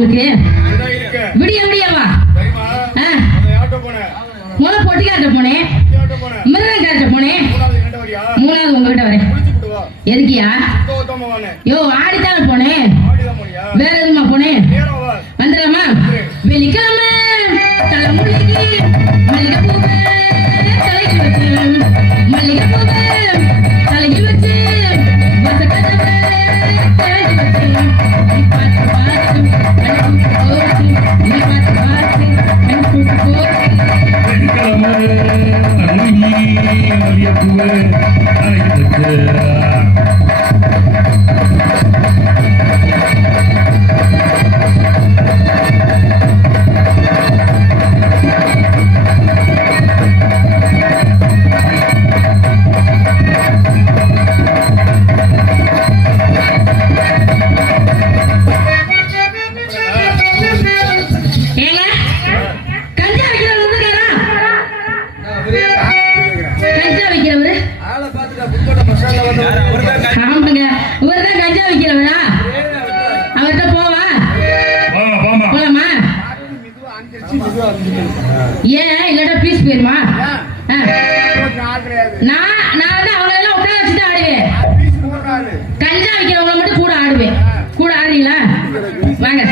உங்களுக்கு? விடிய விடியவா? முத பொட்டிக்காட்ட போனேன். 来。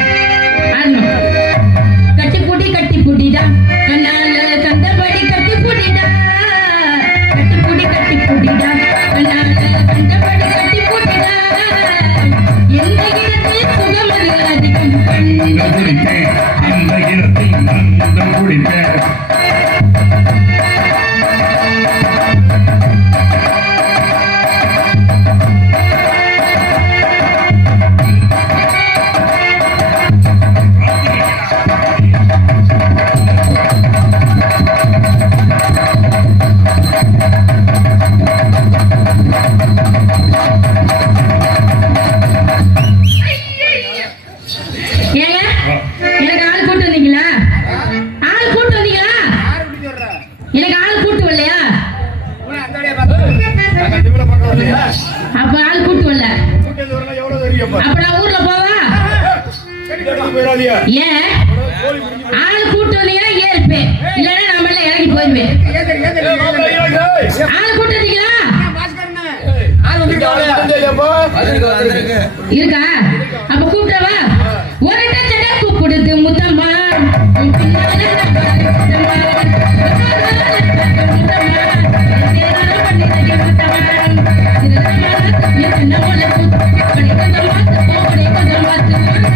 Thank you.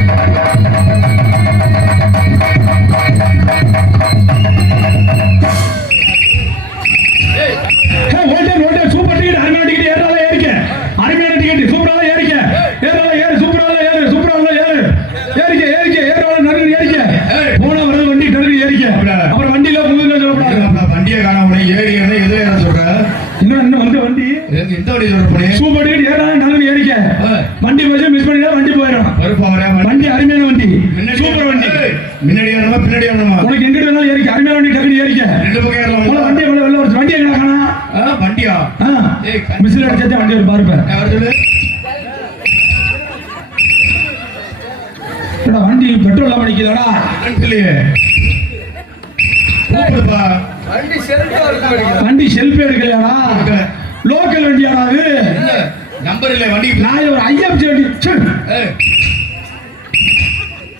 பெட்ரோல் அடிக்குதோடா வண்டி செல்ஃபே இருக்கலையாடா லோக்கல் வண்டியாடா அது? நம்பர் இல்ல வண்டி. நான் ஒரு ஐஎம்ஜி வண்டி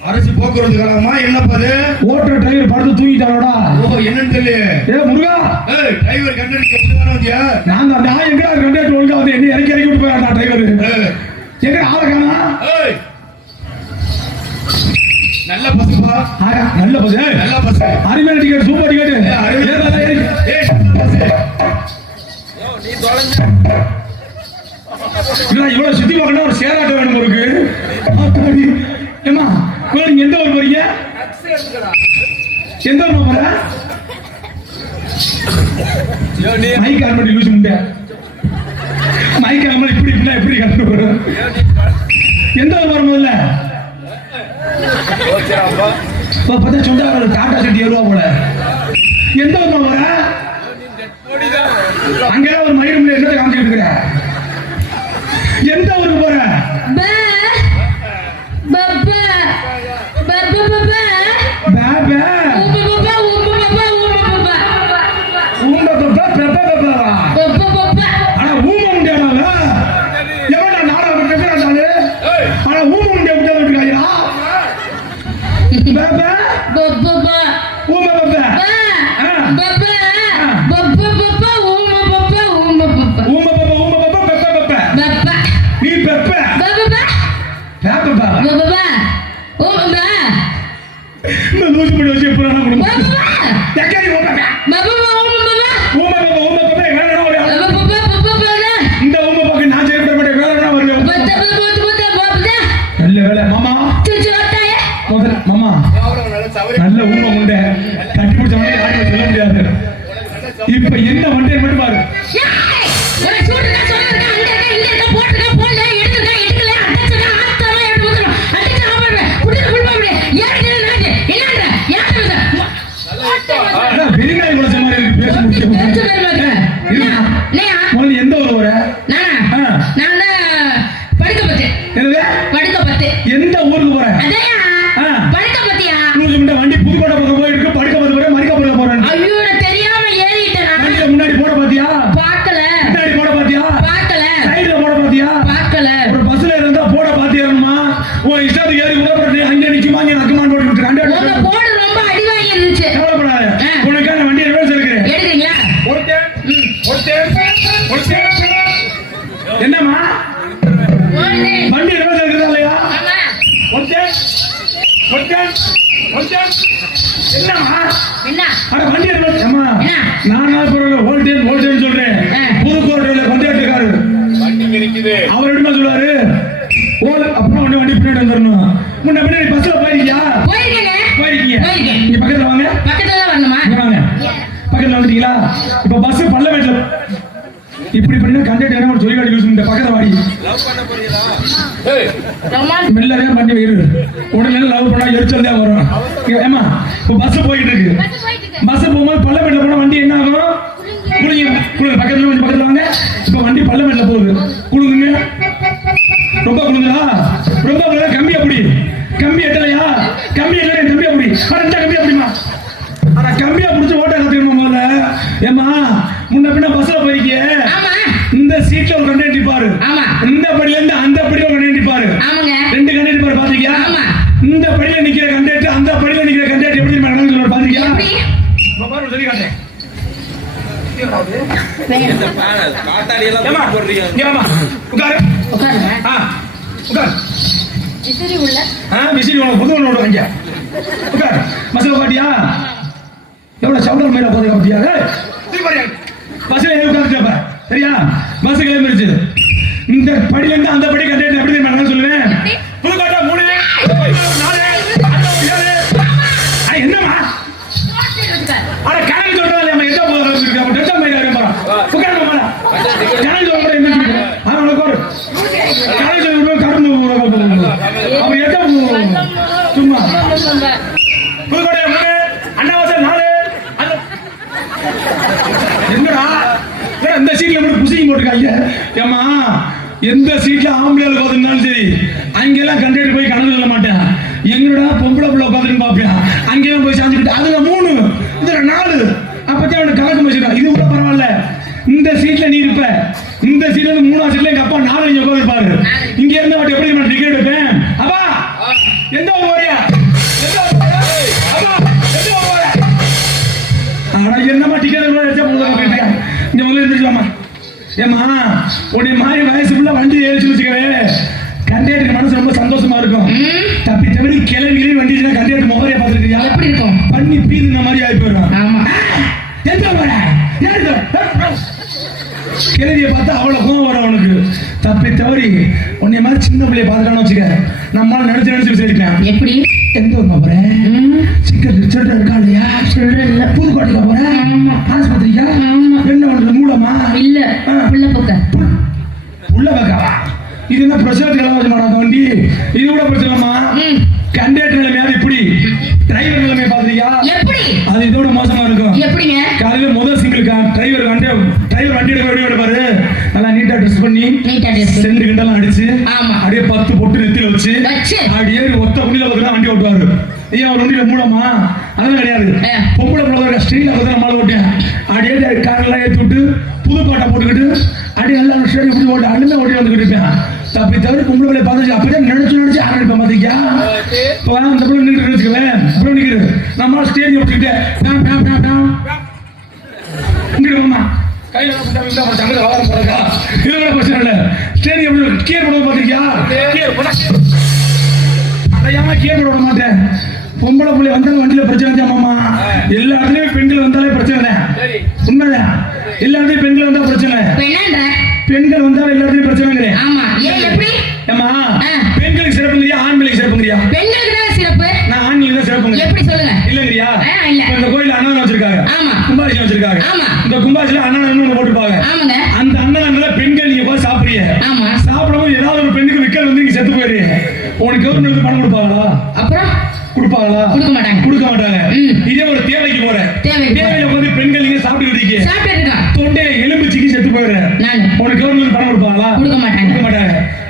அரசு போக்குவரத்து கழகமா? என்னப்பா அது? ஓட்டுற டிரைவர் படுத்து தூங்கிட்டாரோடா ஓ என்னன்னு தெரியல ஏ முருகா. ஏய் டிரைவர் கண்டக்டர் எப்படிதானே வந்தியா? நாங்க நான் எங்கடா கண்டக்டர் ஒழுங்கா வந்து என்ன இறக்கி இறக்கி விட்டு போயாடா டிரைவர் எங்க ஆளை நல்ல பசுப்பா நல்ல ஏய், நல்ல பசு அருமையான டிக்கெட் சூப்பர் டிக்கெட் பசு. இவ்வளவு சுத்தி பார்க்கணும் ஒரு சேராட்டம் வேணும் இருக்கு இவ்வளவு நீங்க எந்த ஊர் போறீங்க? எந்த ஊர் போற? மைக் ஆன் பண்ணி லூசு முண்டை மைக் ஆன் இப்படி இப்படி எந்த ஊர் போற முதல்ல? இப்ப பார்த்தா சொந்தக்கார டாடா சிட்டி ஏறுவா போல. எந்த ஊர் போற அங்கெல்லாம் ஒரு மயிரும் என்னத்தை காமிச்சிட்டு இருக்கிற? எந்த ஊருக்கு போற? என்ன? சொல்லுவாரு? அப்புறம் வண்டி வண்டி பின்னாடி வந்துடணும். முன்ன பின்னாடி பஸ்ல போயிருக்கியா? போயிருக்கேங்க. போயிருக்கீங்க போயிருக்கேன். நீ பக்கத்துல வாங்க. பக்கத்துல தான் வரணுமா? வாங்க. பக்கத்துல வந்துட்டீங்களா? இப்ப பஸ் பல்லமேட்ல இப்படி பண்ணி கண்டக்டர் என்ன சொல்லி காட்டி இந்த பக்கத்துல வாடி லவ் பண்ண இரு உடனே லவ் பண்ணா எரிச்சல் தான் வரும் ஏம்மா இப்ப பஸ் போயிட்டு இருக்கு. பஸ் போகும்போது பல்லமேட்ல போனா வண்டி என்ன ஆகும்? குளிங்க குளிங்க பக்கத்துல கொஞ்சம் பக்கத்துல வாங்க. இப்ப வண்டி பல்லமேட்ல போகுது. குளுங்குங்க ரொம்ப குளுங்குதா ரொம்ப குளுங்க கம்மி அப்படி. கம்மி எட்டலையா? கம்மி எட்டல கம்மி அப்படி. இந்த கம்மி அப்படிமா அட கம்மியா புடிச்சு ஓட்ட கத்துக்கணும் முதல்ல? ஏம்மா முன்ன பின்ன பஸ்ல போயிருக்கிய. சீட்ல ஒரு நிப்பாரு ஆமா. இந்த படியில இருந்து அந்த படியில ஒரு நிப்பாரு ஆமாங்க. ரெண்டு கண்டக்டர் பாரு பாத்தீங்களா ஆமா. இந்த படியில நிக்கிற கண்டக்டர் அந்த படியில நிக்கிற கண்டக்டர் எப்படி நடந்து சொல்றாரு பாத்தீங்களா பாரு சொல்லி காட்டேன் உட்காரு. உட்காருங்க. ஆ உட்கார். விசிறி உள்ள. ஆ விசிறி உனக்கு புது ஒன்று வாங்க உட்கார். மசாலா பாட்டியா எவ்வளவு சவுண்டர் மேல பஸ்ல ஏறி உட்காந்துட்டப்ப சரியா? பஸ் கிளம்பிடுச்சு இந்த படியிலிருந்து அந்த படி கண்டக்டர் எந்த சீட்ல ஆம்பளை உட்காந்துருந்தாலும் சரி அங்கெல்லாம் கண்டக்டர் போய் கணக்கு சொல்ல மாட்டேன். எங்கடா பொம்பளை பிள்ளை உட்காந்துன்னு பாப்பியா அங்கேயும் போய் சாஞ்சுக்கிட்டு அதுல மூணு இதுல நாலு. அப்பதான் அவனை கணக்கு வச்சிருக்கான் இது கூட பரவாயில்ல. இந்த சீட்ல நீ இருப்ப. இந்த சீட்ல மூணாவது சீட்ல எங்க அப்பா நாலு அஞ்சு உட்காந்துருப்பாரு இது என்ன பிரச்சனை வச்சு மாட்டாங்க வண்டி இது கூட பிரச்சனைமா கண்டக்டர் நிலைமையாவது இப்படி. டிரைவர் நிலைமை பாத்தியா எப்படி? அது இதோட மோசமா இருக்கும். எப்படிங்க? காலையில முதல் சிங்கிள் டிரைவர் வண்டி டிரைவர் வண்டி எடுக்க எப்படி எடுப்பாரு நல்லா நீட்டா ட்ரெஸ் பண்ணி. செண்டு கிண்டெல்லாம் அடிச்சு ஆமா. அப்படியே பத்து பொட்டு நெத்தியில வச்சு. அப்படியே ஒத்த குண்டில பார்த்தா வண்டி ஓட்டுவாரு. ஐயா ஒரு வண்டியில மூலமா அதெல்லாம் கிடையாது. பொம்பளை பிள்ளை ஸ்ட்ரீட்ல பார்த்து நம்மளால ஓட்டேன் அப்படியே காரெல்லாம் ஏற்றி விட்டு புது பாட்டை போட்டுக்கிட்டு அப்படியே நல்லா ஸ்டேஜ் இப்படி ஓட்டு அண்ணன் ஓட்டி வந்துக்கிட்டு இருப்பேன். தப்பி தவிர பொம்பளை பிள்ளை பார்த்து அப்படியே நினைச்சு நினைச்சு ஆரம்பிப்பேன் பாத்தீங்க இப்போ அந்த பிள்ளை நின்று வச்சுக்கவேன் அப்புறம் நிற்கிறது நம்ம ஸ்டேஜ் விட்டுக்கிட்டு டாம் டாம் டாம் டாம். கையில போறக்கா இது கூட பிரச்சனை இல்ல. ஸ்டேஜ் எப்படி கியர் போட பாத்திருக்கியா கியர் போட அதையாம கியர் போட விட மாட்டேன்? பொம்பளை புள்ளி வந்தாலும் வண்டியில பிரச்சனை மாமா? எல்லா இடத்துலயும் பெண்கள் வந்தாலே பிரச்சனை உண்மைதான்? எல்லா இடத்துலயும் பெண்கள் வந்தா பிரச்சனை பெண்கள் வந்தாலும் எல்லா இடத்துலயும் பிரச்சனைங்கிறேன் ஆமா. ஏமா. பெண்களுக்கு சிறப்புங்கிறியா ஆண்களுக்கு சிறப்புங்கிறியா பெண்களுக்கு தான் சிறப்பு? நான் ஆண்களுக்கு தான் சிறப்புங்க. எப்படி சொல்லுங்க? இல்லங்கிறியா? இல்ல. இந்த கோயில்ல அண்ணன் வச்சிருக்காங்க. ஆமா. கும்பாபிஷேகம் வச்சிருக்காங்க. ஆமா. இந்த அண்ணன் ஒண்ணு போட்டுப்பாங்க ஆமாங்க. அந்த அண்ணன்ல பெண்கள் நீங்க போய் சாப்பிடுறீங்க. ஆமா. சாப்பிடவும் ஏதாவது ஒரு பெண்ணுக்கு விக்கல் வந்து நீங்க செத்து போயிருங்க உனக்கு கவர்மெண்ட் பணம் கொடுப்பாங்களா? அப்புறம்? கொடுப்பாங்களா? கொடுக்க மாட்டாங்க. கொடுக்க மாட்டாங்க. இதே ஒரு தேவைக்கு போற. தேவையில வந்து பெண்கள் நீங்க சாப்பிட்டு இருக்கீங்க. தொண்டையில எலும்பு சிக்கி செத்து போயிடுற உனக்கு கவர்மெண்ட் பணம் கொடுப்பாங்களா? கொடுக்க மாட்டாங்க. கொடுக்க மாட்டாங்க.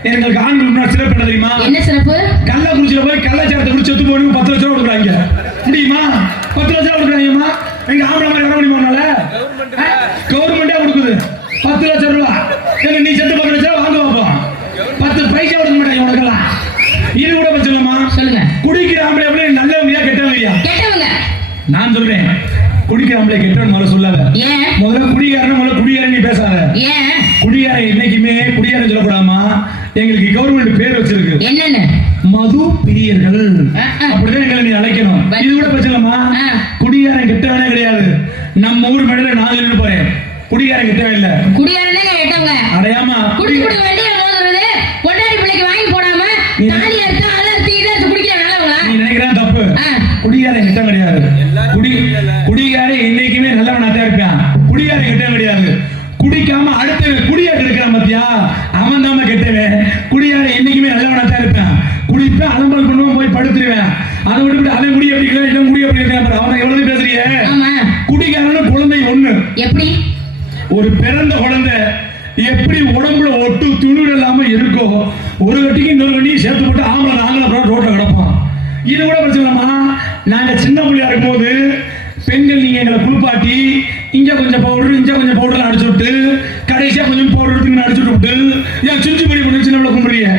எங்களுக்கு ஆண்களுக்கு சிறப்பு தெரியுமா? என்ன சிறப்பு? கள்ளக்குறிச்சியில போய் கள்ளச்சாரத்தை குடிச்சு செத்து போனவங்க பத்து லட்சம் ரூபா கொடுக்குறாங்க. முடியுமா? பத்து லட்சம் ரூபா கொடுக்குறாங்கம்மா எங்க ஆம்பளை கடைசியா கொஞ்சம் எடுத்து அடிச்சு விட்டு ஏன் சுஞ்சி பண்ணி பண்ணி சின்ன பிள்ளை கும்பிடுறீங்க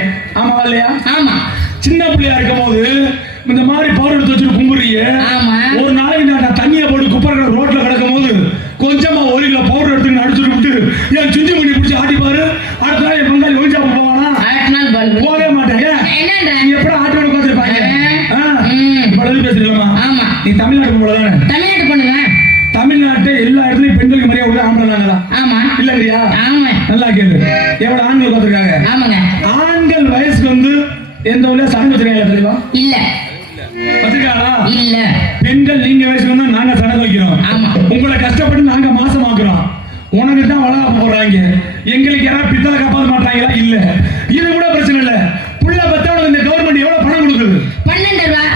ஆமா இல்லையா? ஆமா. சின்ன பிள்ளையா இருக்கும் போது இந்த மாதிரி பவுடர் எடுத்து வச்சுட்டு கும்பிடுறீங்க ஆமா. ஒரு நாளைக்கு நான் தண்ணியை போட்டு குப்பரை ரோட்ல கிடக்கும் போது கொஞ்சமா ஒரு கிலோ பவுடர் எடுத்து அடிச்சுட்டு விட்டு என் சுஞ்சி பண்ணி பிடிச்சி ஆட்டி பாரு. அடுத்த நாள் என் பங்காளி ஒழிச்சா போவானா? போகவே ஏன்? நீ எப்படா ஆட்டோட உட்காந்துருப்பாங்க. இவ்வளவு பேசுறீங்களா ஆமா. நீ தமிழ்நாட்டு போல தானே தமிழ்நாட்டு பொண்ணுங்க. தமிழ்நாட்டு எல்லா இடத்துலயும் பெண்களுக்கு மரியாதை கொடுத்து ஆம்பளை நாங்களா ஆமா. இல்லைங்கய்யா? ஆமா நல்லா கேளு. எவ்வளவு ஆண்கள் உட்காந்துருக்காங்க ஆமாங்க. ஆண்கள் வயசுக்கு வந்து எந்த ஊர்ல சடங்கு வச்சிருக்காங்க தெரியுமா? இல்ல. வச்சிருக்காங்களா? இல்ல. பெண்கள் நீங்க வயசுக்கு வந்தா நாங்க சடங்கு வைக்கிறோம். ஆமா. உங்களை கஷ்டப்பட்டு நாங்க மாசமாக்குறோம். உனக்கு தான் வளகாப்பு போடுறாங்க. எங்களுக்கு யாராவது பித்தளை காப்பாற்ற மாட்டாங்களா? இல்ல. இது கூட பிரச்சனை இல்ல. புள்ள பத்தவனுக்கு இந்த கவர்மெண்ட் எவ்வளவு பணம் கொடுக்குது? பன்னெண்டு ரூபாயா?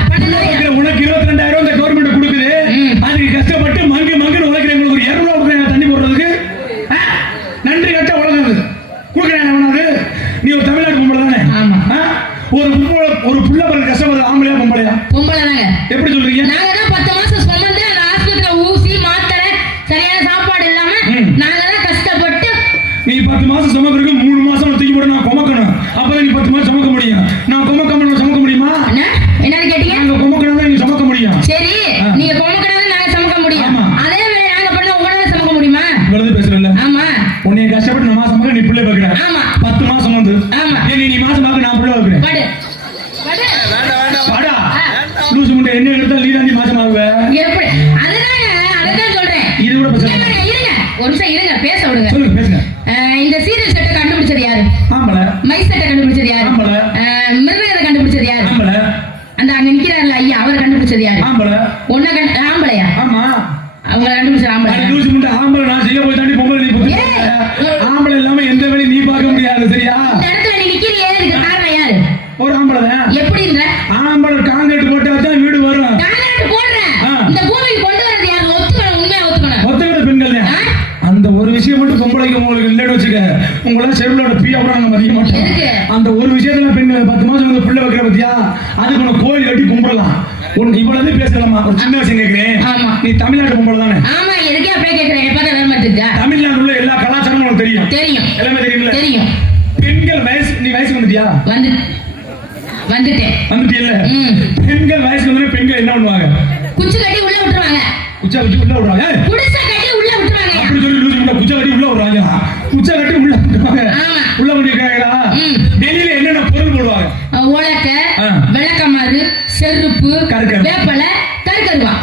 உன்னை கஷ்டப்பட்டு நமாஸ் பண்ணி நீ பிள்ளை பார்க்குறேன். ஒரு விஷயம் மட்டும் பொம்பளைக்கு உங்களுக்கு இல்லைன்னு வச்சுக்க உங்கள செருளோட பீயா கூட நாங்க மதிக்க மாட்டோம்? அந்த ஒரு விஷயத்துல பெண்கள் பத்து மாசம் வந்து பிள்ளை வைக்கிற பத்தியா? அதுக்கு உனக்கு கோயில் கட்டி கும்பிடலாம். உன் இவ்வளவு பேசலாமா? ஒரு சின்ன விஷயம் கேட்கிறேன். நீ தமிழ்நாட்டு பொம்பளை தானே ஆமா எதுக்கே அப்படியே மாட்டுச்சா தமிழ்நாட்டுல உள்ள எல்லா கலாச்சாரமும் உனக்கு தெரியும். தெரியும். எல்லாமே தெரியும்ல? தெரியும். பெண்கள் வயசு நீ வயசு வந்துட்டியா? வந்து வந்துட்டேன். வந்துட்டியல்ல. பெண்கள் வயசுக்கு வந்து பெண்கள் என்ன பண்ணுவாங்க? குச்சி கட்டி உள்ள விட்டுருவாங்க. குச்சா வச்சு உள்ள விடுவாங்க முட்டை குச்சா கட்டி உள்ள விடுவாங்க குச்சா கட்டி உள்ள விட்டுருவாங்க. உள்ள பண்ணிருக்காங்களா. டெல்லியில என்னென்ன பொருள் போடுவாங்க உலக்க. விளக்கமாறு செருப்பு. வேப்பலை கருக்கருவா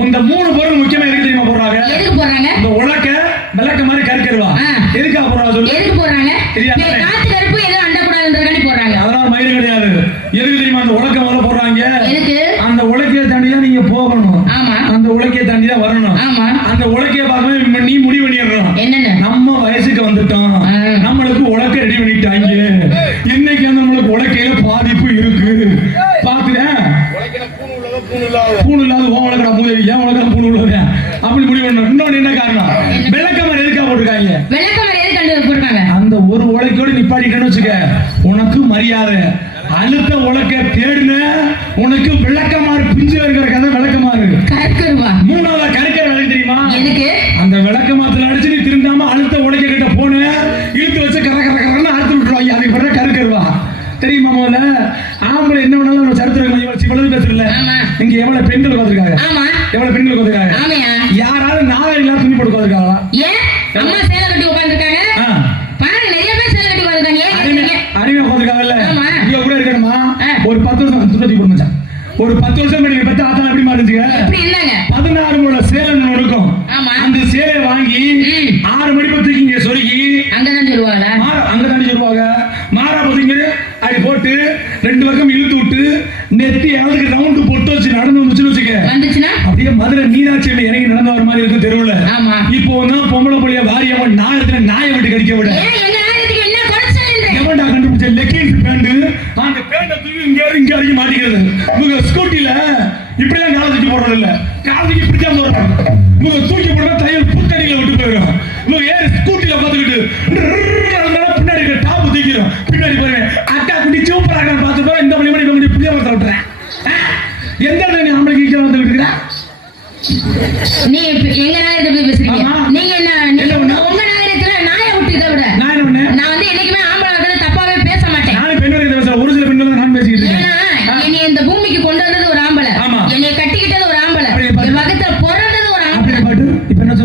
இந்த மூணு பொருள் முக்கியமா எதுக்கு தெரியுமா போடுறாங்க எதுக்கு போடுறாங்க இந்த உலக்க விளக்க மாதிரி கருக்கருவா. எதுக்காக போடுறாங்க சொல்லு எதுக்கு போடுறாங்க தெரியாம. ஏய், காத்து கருப்பு எதுவும் அண்டக்கூடாதுன்றதுக்காண்டி போடுறாங்க அதனால மயிறு கிடையாது எதுக்கு தெரியுமா அந்த உலக்க முதல்ல போடுறாங்க எதுக்கு அந்த உலக்கையை தாண்டி தான் நீங்க போகணும் ஆமா அந்த உலக்கையை தாண்டி தான் வரணும் ஆமா அந்த உலக்கையை பார்க்கணும் நீ முடிவு பண்ணிடணும் என்னென்ன நம்ம வயசுக்கு வந்துட்டோம் ஆ. நம்மளுக்கு உலக்க ரெடி பண்ணிட்டாங்க இன்னைக்கு நம்மளுக்கு உலக்கையில பாதிப்பு இருக்கு பாத்துறேன் உழைக்கிற பூணு உள்ளதோ பூணு இல்லாத பூணு இல்லாத ஓ உலகடா மூதேவி ஏன் உலகம் பூணு உள்ளது அப்படி முடிவு பண்ணணும் இன்னொன்னு என்ன காரணம் விளக்கமர் எதுக்காக போட்டிருக்காங்க விளக்கமாறு எதுக்கு கண்டு போடுறாங்க அந்த ஒரு உலக்கையோடு நிப்பாட்டிட்டேன்னு வச்சுக்க உனக்கு மரியாதை அழுத்த உலக்க தேடுன உனக்கு விளக்கமாறு பிஞ்சு இருக்கிற கதை விளக்கமாறு கருக்கருவா மூணாவது கருக்கிற விளக்கு தெரியுமா எதுக்கு அந்த விளக்கமாத்துல அடிச்சு நீ திருந்தாம அழுத்த உடைக்க கிட்ட போன இழுத்து வச்சு கர கர கரன்னு அறுத்து விட்டுருவாங்க அதுக்கு பிறகு கருக்கருவா தெரியுமா முதல்ல ஆம்பளை என்ன வேணாலும் நம்ம சரித்திரம் கொஞ்சம் இவ்வளவு பேசுறல ஆமா இங்க எவ்வளவு பெண்கள் வந்திருக்காங்க ஆமா. எவ்வளவு பெண்கள் வந்திருக்காங்க ஆமையா யாராவது நாளை இல்லாத துணி போட்டு வந்திருக்காங்களா ஏன் அம்மா சேலை கட்டி உட்காந்துருக்காங்க ஆ. பாருங்க நிறைய பேர் சேலை கட்டி உட்காந்துருக்காங்க ஏன் அடிமை கேக்குறீங்க? அடிமை உட்காந்துருக்காங்கல்ல ஆமா. இங்க கூட இருக்கணுமா ஆ. ஒரு பத்து வருஷம் துணி போட மச்சான் ஒரு பத்து வருஷம் முன்னாடி பத்தி ஆத்தா எப்படி மாறுச்சுங்க எப்படி இருந்தாங்க பதினாறு முளை சேலை ஒண்ணு இருக்கும் ஆமா. அந்த சேலையை வாங்கி ம். ஆறு மணி பத்துக்கு இங்க சொருகி அங்கதான் சொல்லுவாங்களா மாற அங்க தாண்டி சொல்லுவாங்க மாறா பதுங்க அப்படி போட்டு ரெண்டு பக்கம் இழுத்து விட்டு நெத்தி அளவுக்கு ரவுண்டு பொட்டு வச்சு நடந்து வந்துச்சுன்னு வச்சுக்க வந்துச்சுன்னா அப்படியே மதுரை மீனாட்சியில இறங்கி நடந்து வர மாதிரி இருக்கும் தெருவுல ஆமா இப்போ தான் பொம்பளை புள்ளிய வாரியவன் நாயத்துல நாயை விட்டு கடிக்க விட. எவன்டா கண்டுபிடிச்ச லெக்கின்ஸ் பேண்ட் அந்த பேண்ட தூக்கி இங்க இங்க வரைக்கும் மாட்டிக்கிறது. இவங்க ஸ்கூட்டில இப்படி எல்லாம் காலை தூக்கி போடுறது இல்ல. காலை தூக்கி இப்படி தான் போடுறாங்க. இவங்க தூக்கி போடுற தையல்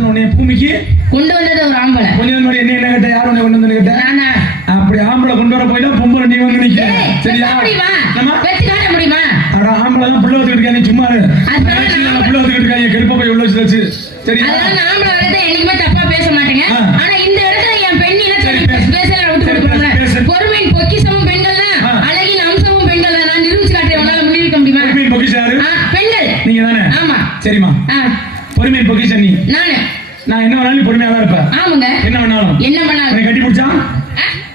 என்ன உடனே பூமிக்கு கொண்டு வந்தது ஒரு ஆம்பளை. முன்னாடி என்ன என்ன கேட்ட? யார் உன்னை கொண்டு வந்து கேட்ட? அப்படி ஆம்பளை கொண்டு வர போயிட்டா பொம்பளை நீ வந்து நிக்க சரியா? வச்சு காட்ட முடியுமா? அட ஆம்பளை தான் புள்ள வச்சுக்கிட்டு இருக்காங்க சும்மா புள்ள வச்சுக்கிட்டு இருக்காங்க கருப்பை போய் உள்ள வச்சு வச்சு சரியா? அதனால நான் ஆம்பளை வரதை என்னைக்குமே தப்பா பேச மாட்டேங்க. ஆனா இந்த இடத்துல என் பெண் சரி, இனத்தை பேசு. பேசல விட்டு பேசு. பொறுமையின் பொக்கிசமும் பெண்கள் தான். அழகின் அம்சமும் பெண்கள் தான் நான் நிரூபிச்சு காட்டுறேன் உங்களால முடிவிக்க முடியுமா? பொக்கிஷம் பெண்கள். நீங்க தானே ஆமா. சரிம்மா. ஆ, பொறுமையின் பொக்கிஷம் நீ. நானு. நான் என்ன வேணாலும் பொறுமையா தான் இருப்ப ஆமாங்க. என்ன வேணாலும். என்ன பண்ணாலும் உன்னை கட்டி பிடிச்சா?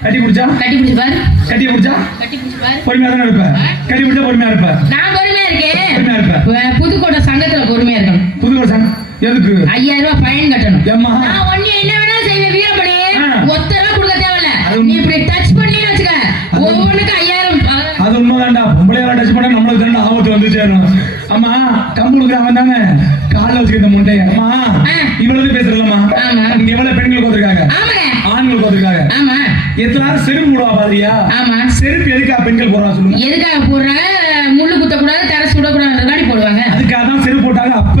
கட்டி பிடிச்சா? கட்டி பிடிச்சு பாரு கட்டி பிடிச்சா? கட்டி பிடிச்சு பாரு பொறுமையா தானே இருப்ப கட்டி பிடிச்சா பொறுமையா இருப்ப நான் பொறுமையா இருக்கேன். பொறுமையா இருப்ப பு- புதுக்கோட்டை சங்கத்துல பொறுமையா இருக்கணும். புதுக்கோட்டை சங்கம் எதுக்கு? ஐயாயிரம் ரூபாய் ஃபைன் கட்டணும். ஏம்மா நான் ஒண்ணு என்ன வேணாலும் செய்வேன். ஒத்த ரூபா கொடுக்க தேவையில்ல. நீ இப்படி டச் பண்ணின்னு வச்சுக்க. ஒவ்வொன்றுக்கு ஐயாயிரம் அது உண்மைதான்டா. பொம்பளையால டச் பண்ணா நம்மளுக்கு தானே ஆபத்து வந்து சேரும் ஆமா கம்புளுக்கு அவன் தானே. காலில் வச்சுக்கிட்ட முட்டைய அம்மா. இவ்வளவு பேசுறலம்மா. இங்க எவ்வளவு பெண்களுக்கு வந்திருக்காங்க ஆண்களுக்கு வந்திருக்காங்க ஆமா. எத்தனாவது செருப்பு போடுவா பாதியா ஆமா. செருப்பு எதுக்கா பெண்கள் போடுறா சொல்லுங்க. எதுக்காக போடுறாங்க முள்ளு குத்தக்கூடாது தரை சுடக்கூடாதுன்றதாடி போடுவாங்க. அதுக்காக தான் செருப்பு போட்டாங்க அப்ப.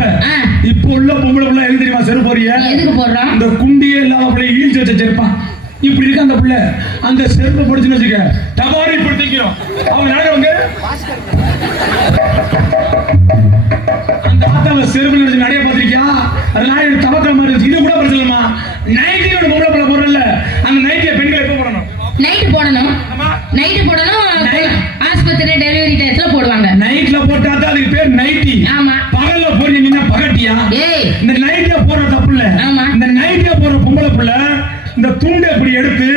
இப்போ உள்ள பொம்பளை புள்ள எதுக்கு தெரியுமா செருப்பு போறிய எதுக்கு போடுறோம் இந்த குண்டியே இல்லாத பிள்ளை ஈழ்ச்சி வச்ச செருப்பான் இப்படி இருக்கு அந்த பிள்ளை. அந்த செருப்பை பிடிச்சுன்னு வச்சுக்க டபாரி இப்படி தைக்கிறோம் அவங்க அவன் செருப்பு நினைச்சு நிறைய பார்த்திருக்கியா? அதெல்லாம் எனக்கு தவக்கிற மாதிரி இருந்துச்சு. இது கூட பிரச்சனைமா நைட்டி ஒரு பொம்பளை பல போடுறல அந்த நைட்டில பெண்கள் எப்போ போடணும்? நைட்டு போடணும். நைட்டு போடணும். ஆஸ்பத்திரி டெலிவரி டயத்துல போடுவாங்க. நைட்ல போட்டா தான் அதுக்கு பேர் நைட்டி ஆமா. பகல்ல போறீங்கன்னா பகட்டியா? இந்த நைட்டில போற தப்பு இல்ல. ஆமா. இந்த நைட்டில போற பொம்பளை புள்ள இந்த துண்டை இப்படி எடுத்து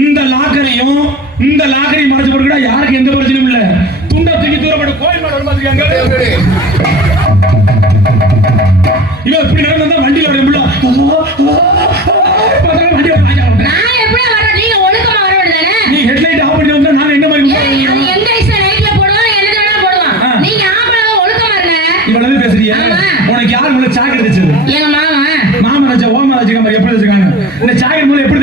இந்த லாக்கரையும் இந்த லாக்கரையும் மறைச்சு போட்டுக்கிட்டா யாருக்கு எந்த தெரிச்சது எங்க மாமா. எப்படி வச்சிருக்காங்க? இந்த சாயம் மூலம் எப்படி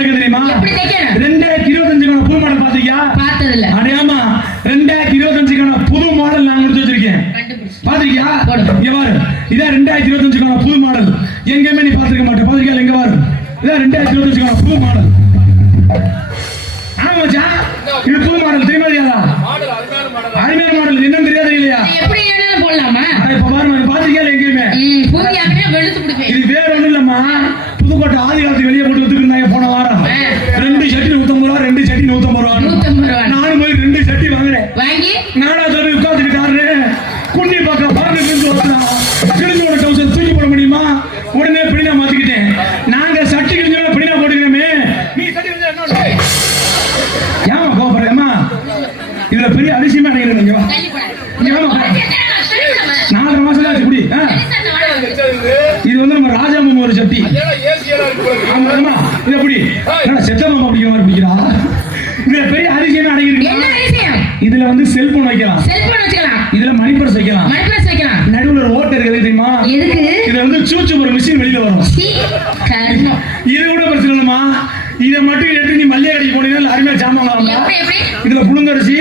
வந்து செல்போன் வைக்கலாம். செல்போன் வச்சுக்கலாம். இதுல மணி பர்ஸ் வைக்கலாம். மணி பர்ஸ் வைக்கலாம். நடுவுல ஒரு ஓட்டை இருக்குது தெரியுமா? இது வந்து சூச்சு ஒரு மிஷின் வெளியில வரும். இது கூட பிரச்சனை பிரச்சனைமா இதை மட்டும் எடுத்து நீ மல்லிகை கடைக்கு போனீங்கன்னா அருமையா ஜாமான் வாங்கலாம் இதுல புழுங்கரிசி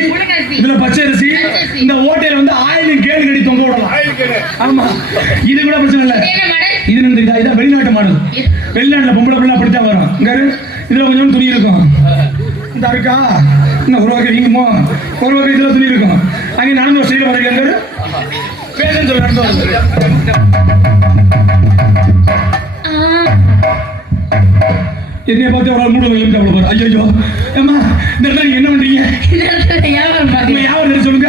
இதுல பச்சை அரிசி இந்த ஓட்டையில வந்து ஆயிலும் கேடு கடி தொங்க விடலாம். ஆமா. இது கூட பிரச்சனை இல்ல. இது தெரியுதா? இதான் வெளிநாட்டு மாடல். வெளிநாட்டுல பொம்பளை பிள்ளை அப்படித்தான் வரும். இங்க இதுல கொஞ்சம் துணி இருக்கும். இந்த அருக்கா என்ன ஒரு வகை வீங்குமோ ஒரு வகை இதில் துணி இருக்கும். அங்கே நடந்த ஒரு ஸ்ரீல பதவி எங்க பேசுன்னு சொல்லி நடந்து என்னைய பார்த்து அவரால் மூணு வகையில் அவ்வளோ பாரு. ஐயோ ஏமா இந்த இடத்துல நீங்க என்ன பண்றீங்க? யாவது சொல்லுங்க.